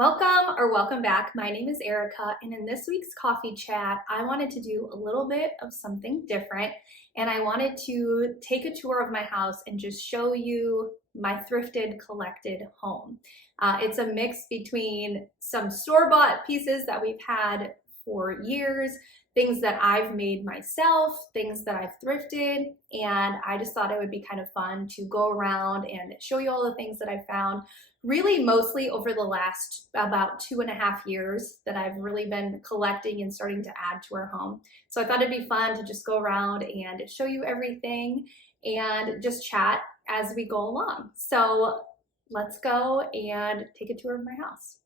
Welcome back. My name is Erica, and in this week's coffee chat, I wanted to do a little bit of something different, and I wanted to take a tour of my house and just show you my thrifted collected home. It's a mix between some store-bought pieces that we've had for years, things that I've made myself, things that I've thrifted, and I just thought it would be kind of fun to go around and show you all the things that I found really mostly over the last about 2.5 years that I've really been collecting and starting to add to our home. So I thought it'd be fun to just go around and show you everything and just chat as we go along. So let's go and take a tour of my house.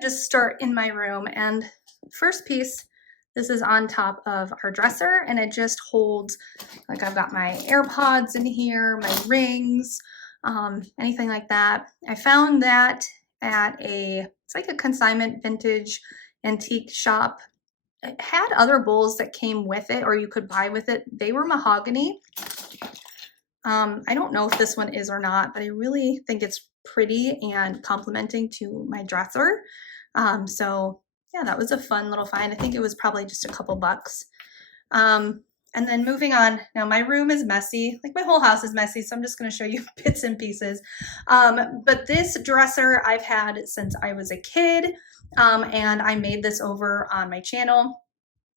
Just start in my room, and first piece, this is on top of our dresser, and it just holds, like, I've got my AirPods in here, my rings, anything like that. I found that at it's like a consignment vintage antique shop. It had other bowls that came with it, or you could buy with it. They were mahogany. I don't know if this one is or not, but I really think it's pretty and complimenting to my dresser. So yeah, that was a fun little find. I think it was probably just a couple bucks. And then moving on, now my room is messy, like my whole house is messy, so I'm just gonna show you bits and pieces. But this dresser I've had since I was a kid, and I made this over on my channel.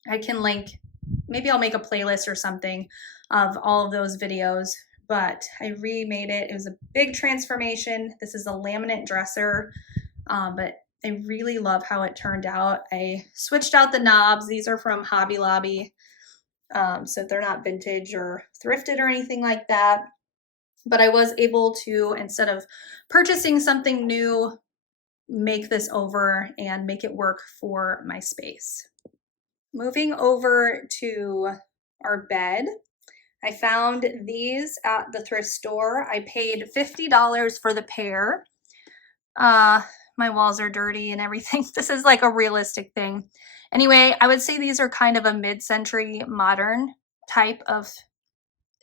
I can link, maybe I'll make a playlist or something of all of those videos, but I remade it. It was a big transformation. This is a laminate dresser, but I really love how it turned out. I switched out the knobs. These are from Hobby Lobby, so they're not vintage or thrifted or anything like that. But I was able to, instead of purchasing something new, make this over and make it work for my space. Moving over to our bed, I found these at the thrift store. I paid $50 for the pair. My walls are dirty and everything. This is like a realistic thing. Anyway, I would say these are kind of a mid-century modern type of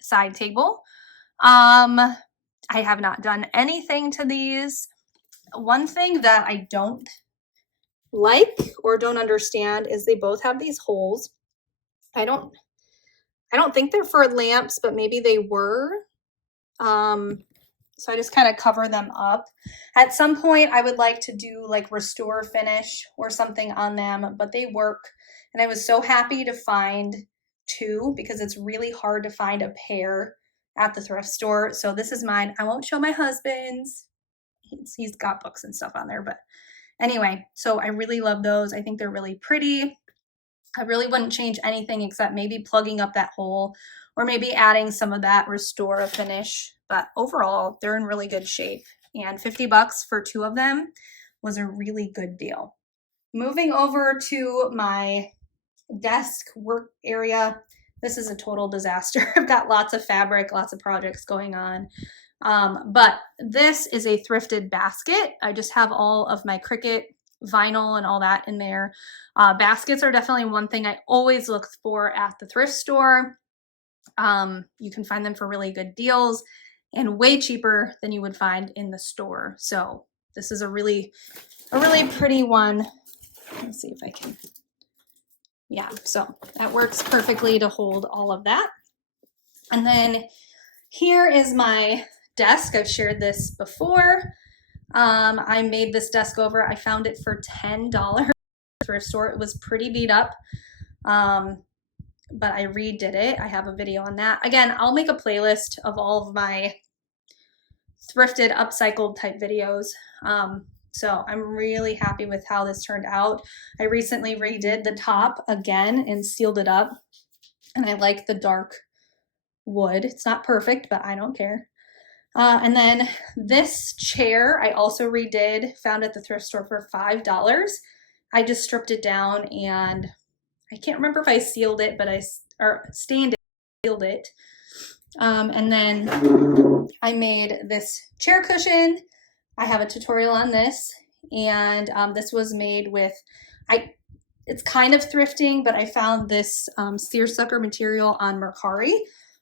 side table. I have not done anything to these. One thing that I don't like or don't understand is they both have these holes. I don't think they're for lamps, but maybe they were. So I just kind of cover them up. At some point, I would like to do like restore finish or something on them, but they work. And I was so happy to find two because it's really hard to find a pair at the thrift store. So this is mine. I won't show my husband's. He's got books and stuff on there, but anyway, so I really love those. I think they're really pretty. I really wouldn't change anything except maybe plugging up that hole or maybe adding some of that restore finish. But overall, they're in really good shape. And $50 for two of them was a really good deal. Moving over to my desk work area, this is a total disaster. I've got lots of fabric, lots of projects going on. But this is a thrifted basket. I just have all of my Cricut vinyl and all that in there. Baskets are definitely one thing I always look for at the thrift store. You can find them for really good deals and way cheaper than you would find in the store. So this is a really pretty one. Let's see if I can, yeah, so that works perfectly to hold all of that. And then here is my desk. I've shared this before. I made this desk over. I found it for $10 for a store. It was pretty beat up, but I redid it. I have a video on that. Again, I'll make a playlist of all of my thrifted, upcycled type videos. So I'm really happy with how this turned out. I recently redid the top again and sealed it up, and I like the dark wood. It's not perfect, but I don't care. And then this chair I also redid, found at the thrift store for $5. I just stripped it down and I can't remember if I sealed it, but stained it, sealed it. And then I made this chair cushion. I have a tutorial on this, and this was made with, it's kind of thrifting, but I found this seersucker material on Mercari.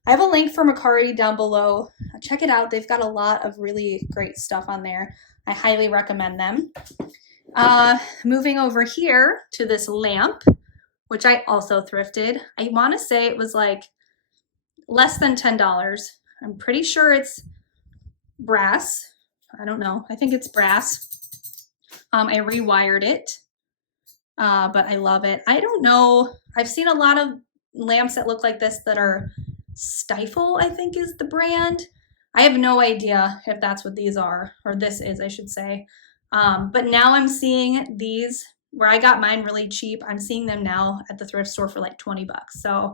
I have a link for Mercari down below. Check it out. They've got a lot of really great stuff on there. I highly recommend them. Moving over here to this lamp, which I also thrifted. I want to say it was like less than $10. I'm pretty sure it's brass. I don't know. I think it's brass. I rewired it, but I love it. I don't know. I've seen a lot of lamps that look like this that are Stifle, I think is the brand. I have no idea if that's what these are, or this is, I should say. But now I'm seeing these where I got mine really cheap. I'm seeing them now at the thrift store for like 20 bucks. So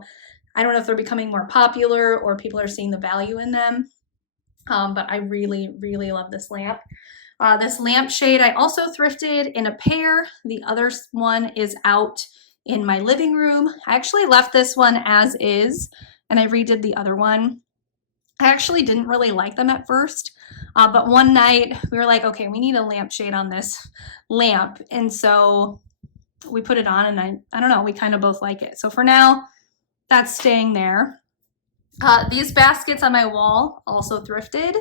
I don't know if they're becoming more popular or people are seeing the value in them. But I really, really love this lamp. This lampshade I also thrifted in a pair. The other one is out in my living room. I actually left this one as is, and I redid the other one. I actually didn't really like them at first, but one night we were like, okay, we need a lampshade on this lamp. And so we put it on, and I don't know, we kind of both like it. So for now, that's staying there. These baskets on my wall, also thrifted.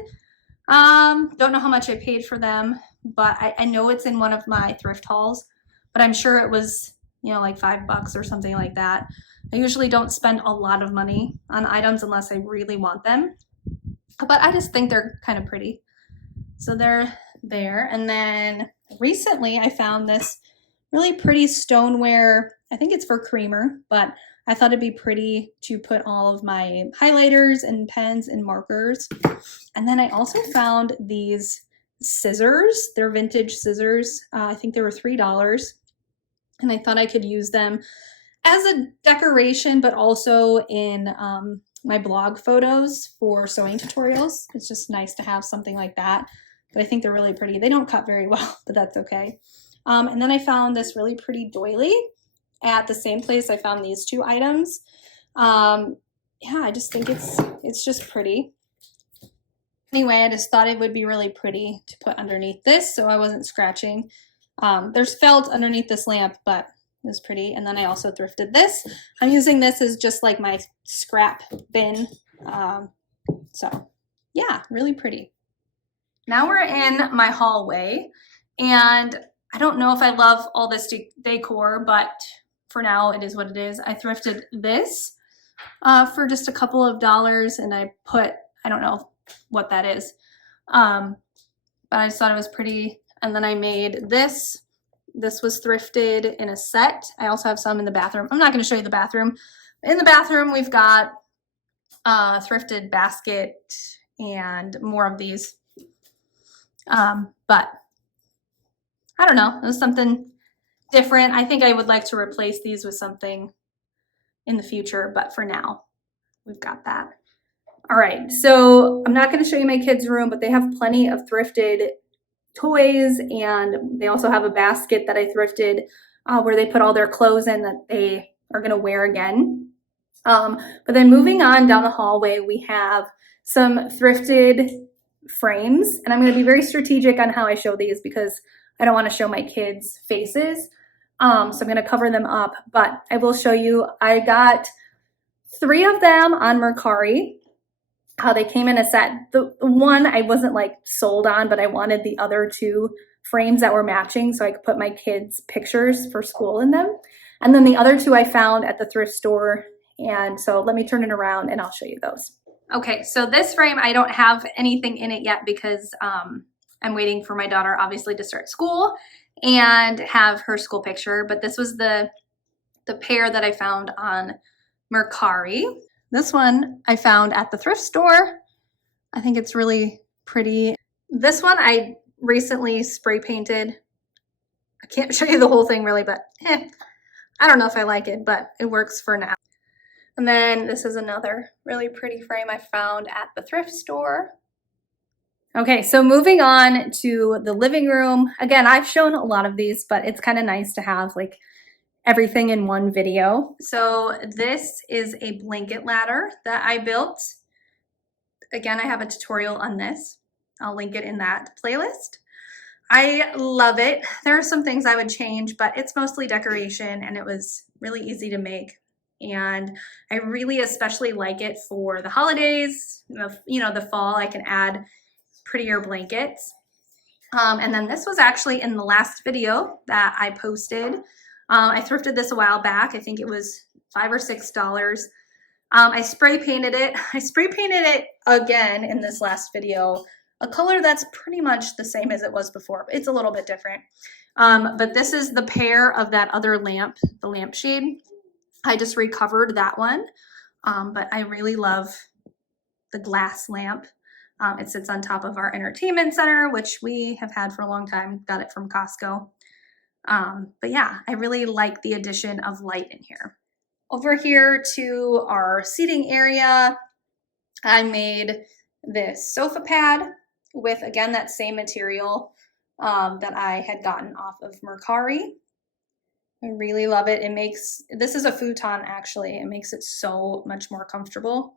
Don't know how much I paid for them, but I know it's in one of my thrift hauls, but I'm sure it was, you know, like $5 or something like that. I usually don't spend a lot of money on items unless I really want them, but I just think they're kind of pretty. So they're there. And then recently I found this really pretty stoneware. I think it's for creamer, but I thought it'd be pretty to put all of my highlighters and pens and markers. And then I also found these scissors. They're vintage scissors. I think they were $3. And I thought I could use them as a decoration, but also in my blog photos for sewing tutorials. It's just nice to have something like that. But I think they're really pretty. They don't cut very well, but that's okay. And then I found this really pretty doily at the same place I found these two items. Yeah, I just think it's just pretty. Anyway, I just thought it would be really pretty to put underneath this so I wasn't scratching. There's felt underneath this lamp, but it was pretty. And then I also thrifted this. I'm using this as just like my scrap bin. So yeah, really pretty. Now we're in my hallway, and I don't know if I love all this decor, but for now it is what it is. I thrifted this for just a couple of dollars, and I don't know what that is, but I just thought it was pretty. And then I made this. This was thrifted in a set. I also have some in the bathroom. I'm not going to show you the bathroom. In the bathroom, we've got a thrifted basket and more of these. But I don't know. It was something different. I think I would like to replace these with something in the future, but for now, we've got that. All right, so I'm not going to show you my kids' room, but they have plenty of thrifted toys, and they also have a basket that I thrifted where they put all their clothes in that they are going to wear again. But then moving on down the hallway, we have some thrifted frames, and I'm going to be very strategic on how I show these because I don't want to show my kids' faces. So I'm going to cover them up, but I will show you. I got 3 of them on Mercari. They came in a set. The one I wasn't like sold on, but I wanted the other 2 frames that were matching so I could put my kids' pictures for school in them. And then the other 2 I found at the thrift store. And so let me turn it around and I'll show you those. Okay, so this frame, I don't have anything in it yet because I'm waiting for my daughter obviously to start school and have her school picture. But this was the pair that I found on Mercari. This one I found at the thrift store. I think it's really pretty. This one I recently spray painted. I can't show you the whole thing really, but I don't know if I like it, but it works for now. And then this is another really pretty frame I found at the thrift store. Okay, so moving on to the living room. Again, I've shown a lot of these, but it's kind of nice to have like everything in one video. So this is a blanket ladder that I built. Again, I have a tutorial on this. I'll link it in that playlist. I love it. There are some things I would change, but it's mostly decoration and it was really easy to make. and I really especially like it for the holidays. The fall, I can add prettier blankets. And then this was actually in the last video that I posted. I thrifted this a while back. I think it was $5 or $6. I spray painted it. I spray painted it again in this last video, a color that's pretty much the same as it was before, but it's a little bit different. But this is the pair of that other lamp, the lampshade. I just recovered that one, but I really love the glass lamp. It sits on top of our entertainment center, which we have had for a long time. Got it from Costco. But yeah, I really like the addition of light in here. Over here to our seating area, I made this sofa pad with, again, that same material that I had gotten off of Mercari. I really love it. This is a futon actually. It makes it so much more comfortable.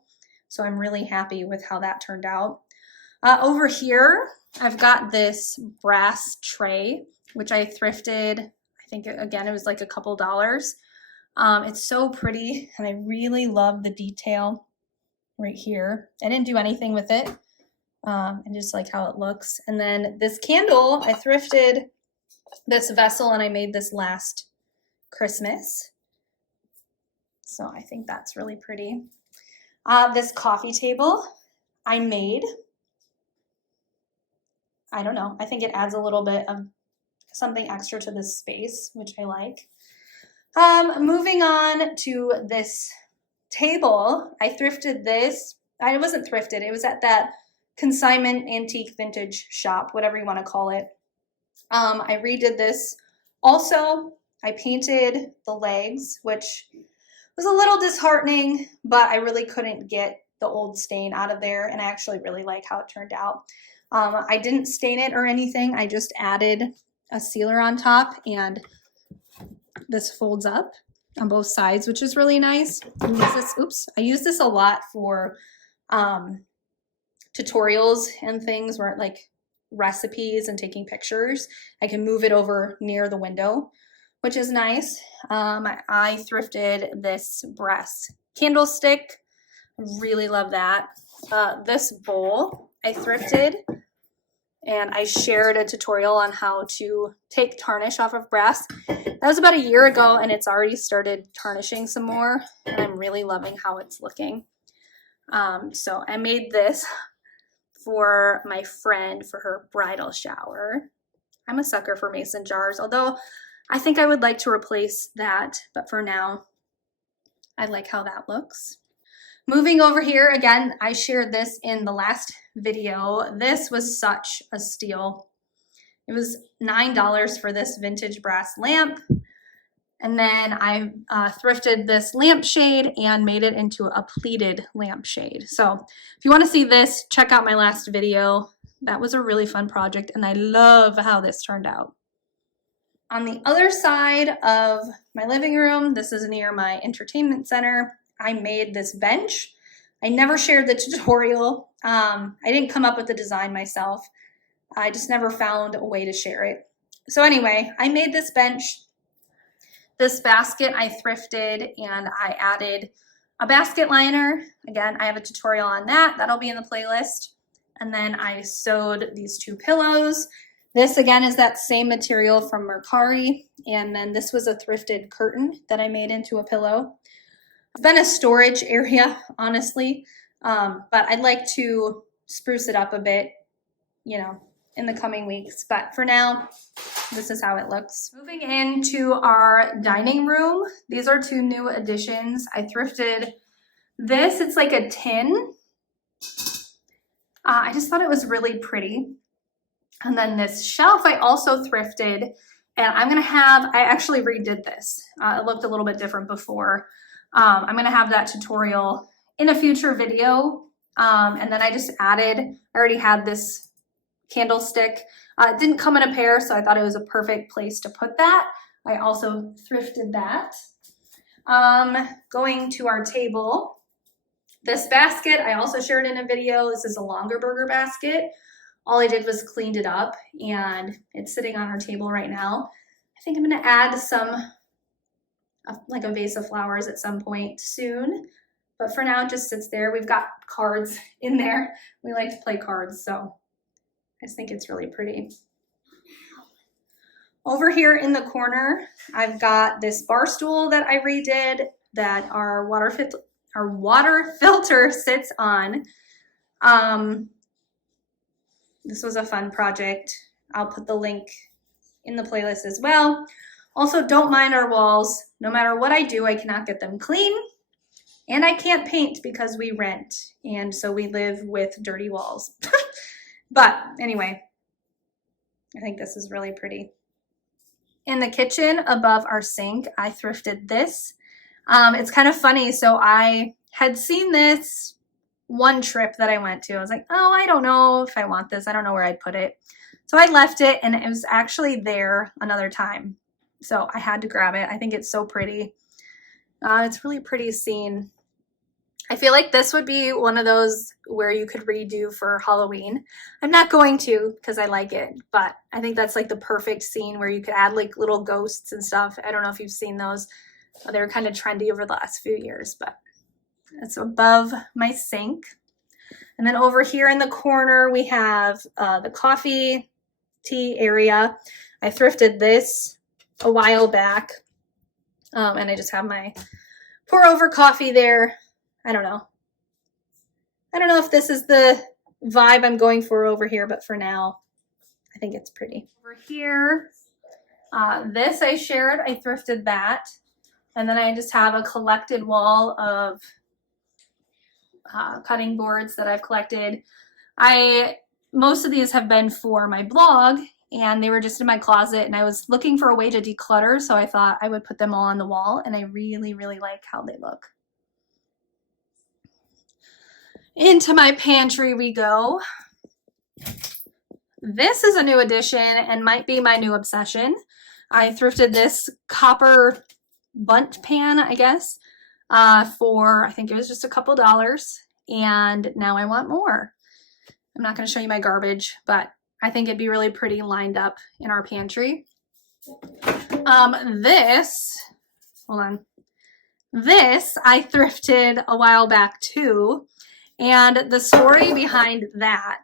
So I'm really happy with how that turned out. Over here, I've got this brass tray, which I thrifted. I think, again, it was like a couple dollars. It's so pretty, and I really love the detail right here. I didn't do anything with it. I just like how it looks. And then this candle, I thrifted this vessel, and I made this last Christmas. So I think that's really pretty. This coffee table I made. I don't know. I think it adds a little bit of something extra to this space, which I like. Moving on to this table, I thrifted this. It wasn't thrifted. It was at that consignment antique vintage shop, whatever you want to call it. I redid this. Also, I painted the legs, which was a little disheartening, but I really couldn't get the old stain out of there, and I actually really like how it turned out. I didn't stain it or anything. I just added a sealer on top, and this folds up on both sides, which is really nice. I use this a lot for tutorials and things where like recipes and taking pictures. I can move it over near the window, which is nice. I thrifted this brass candlestick. Really love that. This bowl I thrifted, and I shared a tutorial on how to take tarnish off of brass. That was about a year ago, and it's already started tarnishing some more, and I'm really loving how it's looking. So I made this for my friend for her bridal shower. I'm a sucker for mason jars, although I think I would like to replace that, but for now, I like how that looks. Moving over here, again, I shared this in the last video. This was such a steal. It was $9 for this vintage brass lamp. And then I thrifted this lampshade and made it into a pleated lampshade. So if you want to see this, check out my last video. That was a really fun project, and I love how this turned out. On the other side of my living room, this is near my entertainment center, I made this bench. I never shared the tutorial. I didn't come up with the design myself. I just never found a way to share it. So anyway, I made this bench. This basket I thrifted, and I added a basket liner. Again, I have a tutorial on that. That'll be in the playlist. And then I sewed these two pillows. This again is that same material from Mercari. And then this was a thrifted curtain that I made into a pillow. It's been a storage area, honestly, but I'd like to spruce it up a bit, in the coming weeks. But for now, this is how it looks. Moving into our dining room, these are two new additions. I thrifted this. It's like a tin. I just thought it was really pretty. And then this shelf I also thrifted, and I actually redid this. It looked a little bit different before. I'm gonna have that tutorial in a future video. And then I just added, I already had this candlestick. It didn't come in a pair, so I thought it was a perfect place to put that. I also thrifted that. Going to our table, this basket, I also shared in a video. This is a longer burger basket. All I did was cleaned it up, and it's sitting on our table right now. I think I'm gonna add some like a vase of flowers at some point soon. But for now, it just sits there. We've got cards in there. We like to play cards, so I just think it's really pretty. Over here in the corner, I've got this bar stool that I redid that our water filter sits on. This was a fun project. I'll put the link in the playlist as well. Also, don't mind our walls. No matter what I do, I cannot get them clean. And I can't paint because we rent. And so we live with dirty walls. But anyway, I think this is really pretty. In the kitchen above our sink, I thrifted this. It's kind of funny. So I had seen this one trip that I went to. I was like, oh, I don't know if I want this. I don't know where I'd put it. So I left it and it was actually there another time. So I had to grab it. I think it's so pretty. It's really pretty scene. I feel like this would be one of those where you could redo for Halloween. I'm not going to because I like it, but I think that's like the perfect scene where you could add like little ghosts and stuff. I don't know if you've seen those. They were kind of trendy over the last few years, but it's above my sink. And then over here in the corner, we have the coffee tea area. I thrifted this a while back, and I just have my pour over coffee there. I don't know if this is the vibe I'm going for over here, but for now, I think it's pretty. Over here, this I shared, I thrifted that. And then I just have a collected wall of cutting boards that I've collected. Most of these have been for my blog, and they were just in my closet, and I was looking for a way to declutter, so I thought I would put them all on the wall, and I really, really like how they look. Into my pantry we go. This is a new addition and might be my new obsession. I thrifted this copper bundt pan, I guess, for, I think it was just a couple dollars, and now I want more. I'm not going to show you my garbage, but I think it'd be really pretty lined up in our pantry. This I thrifted a while back too. And the story behind that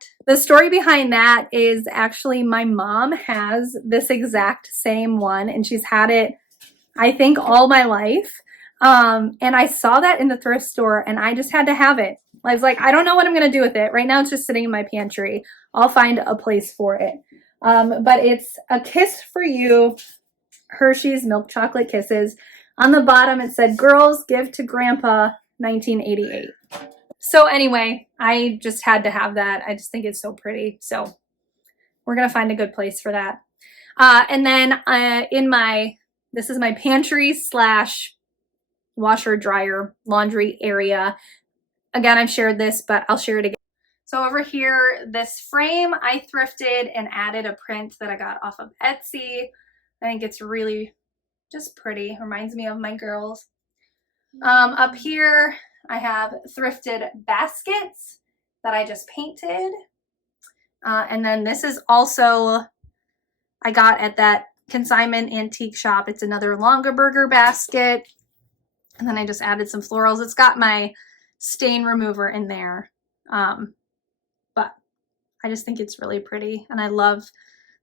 is actually my mom has this exact same one, and she's had it, I think, all my life. And I saw that in the thrift store and I just had to have it. I was like, I don't know what I'm going to do with it. Right now it's just sitting in my pantry. I'll find a place for it. But it's a kiss for you, Hershey's milk chocolate kisses. On the bottom it said, girls give to grandpa 1988. So anyway, I just had to have that. I just think it's so pretty. So we're going to find a good place for that. And then this is my pantry slash washer, dryer, laundry area. Again, I've shared this, but I'll share it again. So over here, this frame I thrifted and added a print that I got off of Etsy. I think it's really just pretty. Reminds me of my girls. Up here, I have thrifted baskets that I just painted. And then this is also, I got at that consignment antique shop. It's another Longaberger basket. And then I just added some florals. It's got my stain remover in there. But I just think it's really pretty. And I love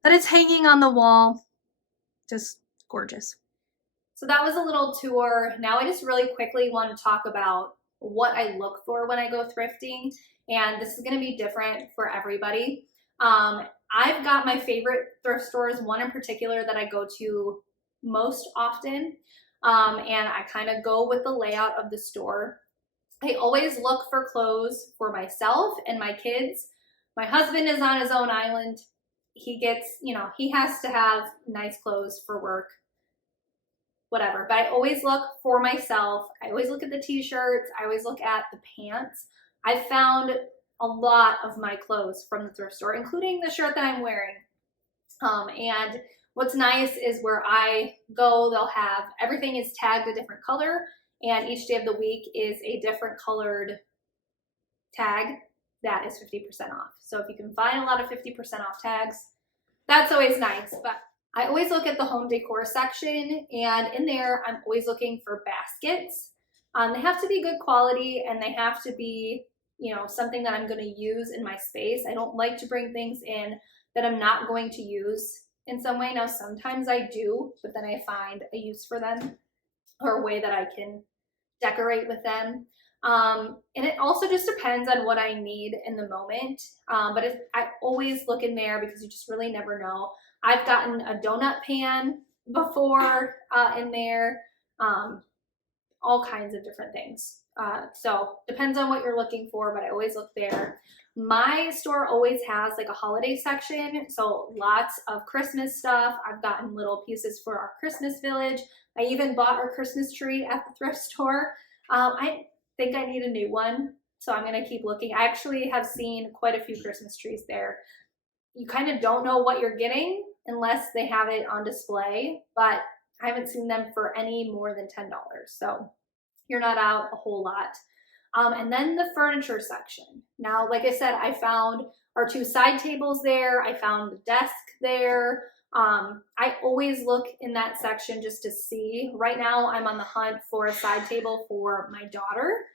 that it's hanging on the wall. Just gorgeous. So that was a little tour. Now I just really quickly want to talk about what I look for when I go thrifting, and this is going to be different for everybody. I've got my favorite thrift stores, one in particular that I go to most often, and I kind of go with the layout of the store. I always look for clothes for myself and my kids. My husband is on his own island. He gets, he has to have nice clothes for work. Whatever, but I always look for myself. I always look at the t-shirts. I always look at the pants. I found a lot of my clothes from the thrift store, including the shirt that I'm wearing. And what's nice is where I go, they'll have, everything is tagged a different color, and each day of the week is a different colored tag that is 50% off. So if you can find a lot of 50% off tags, that's always nice. But I always look at the home decor section, and in there, I'm always looking for baskets. They have to be good quality, and they have to be, you know, something that I'm going to use in my space. I don't like to bring things in that I'm not going to use in some way. Now, sometimes I do, but then I find a use for them or a way that I can decorate with them. And it also just depends on what I need in the moment. I always look in there because you just really never know. I've gotten a donut pan before in there, all kinds of different things. So depends on what you're looking for, but I always look there. My store always has like a holiday section, so lots of Christmas stuff. I've gotten little pieces for our Christmas village. I even bought our Christmas tree at the thrift store. I think I need a new one, so I'm gonna keep looking. I actually have seen quite a few Christmas trees there. You kind of don't know what you're getting unless they have it on display, but I haven't seen them for any more than $10, so you're not out a whole lot. And then the furniture section. Now, like I said, I found our 2 side tables there. I found the desk there. I always look in that section just to see. Right now, I'm on the hunt for a side table for my daughter.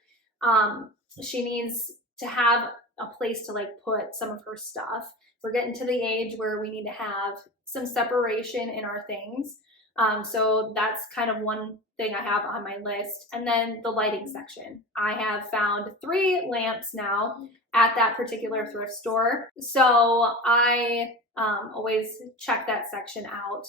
She needs to have a place to like put some of her stuff. We're getting to the age where we need to have some separation in our things. So that's kind of one thing I have on my list. And then the lighting section. I have found 3 lamps now at that particular thrift store. So I always check that section out.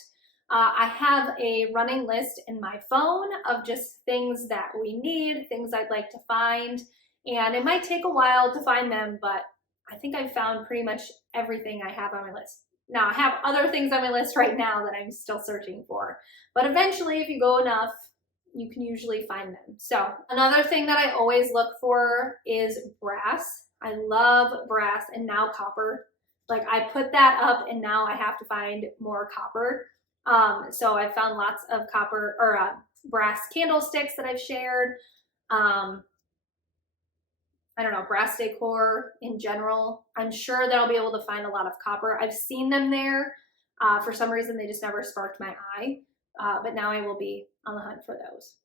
I have a running list in my phone of just things that we need, things I'd like to find. And it might take a while to find them, but I think I've found pretty much everything I have on my list. Now, I have other things on my list right now that I'm still searching for, but eventually, if you go enough, you can usually find them. So another thing that I always look for is brass. I love brass and now copper. Like I put that up and now I have to find more copper. So I found lots of copper or brass candlesticks that I've shared. I don't know, brass decor in general. I'm sure that I'll be able to find a lot of copper. I've seen them there. For some reason, they just never sparked my eye. But now I will be on the hunt for those.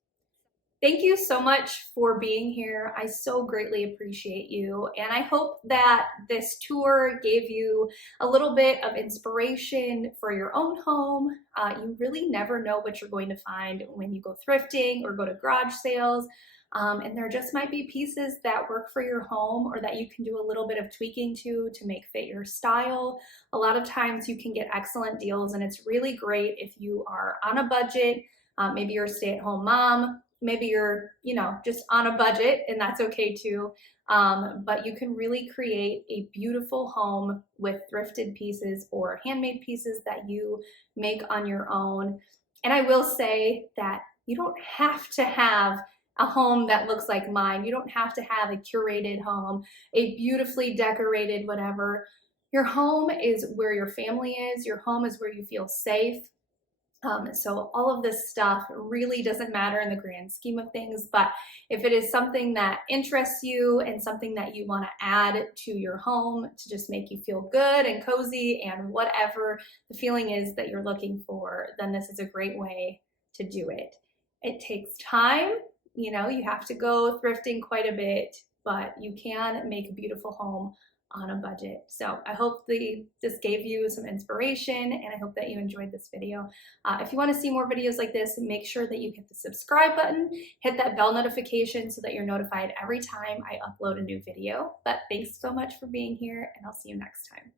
Thank you so much for being here. I so greatly appreciate you. And I hope that this tour gave you a little bit of inspiration for your own home. You really never know what you're going to find when you go thrifting or go to garage sales. And there just might be pieces that work for your home or that you can do a little bit of tweaking to make fit your style. A lot of times you can get excellent deals, and it's really great if you are on a budget. Maybe you're a stay-at-home mom. Maybe you're, just on a budget, and that's okay too. But you can really create a beautiful home with thrifted pieces or handmade pieces that you make on your own. And I will say that you don't have to have a home that looks like mine. You don't have to have a curated home, a beautifully decorated whatever. Your home is where your family is. Your home is where you feel safe. So all of this stuff really doesn't matter in the grand scheme of things, but if it is something that interests you and something that you want to add to your home to just make you feel good and cozy and whatever the feeling is that you're looking for, then this is a great way to do it. It takes time. You have to go thrifting quite a bit, but you can make a beautiful home on a budget. So I hope this gave you some inspiration, and I hope that you enjoyed this video. If you want to see more videos like this, make sure that you hit the subscribe button, hit that bell notification so that you're notified every time I upload a new video. But thanks so much for being here, and I'll see you next time.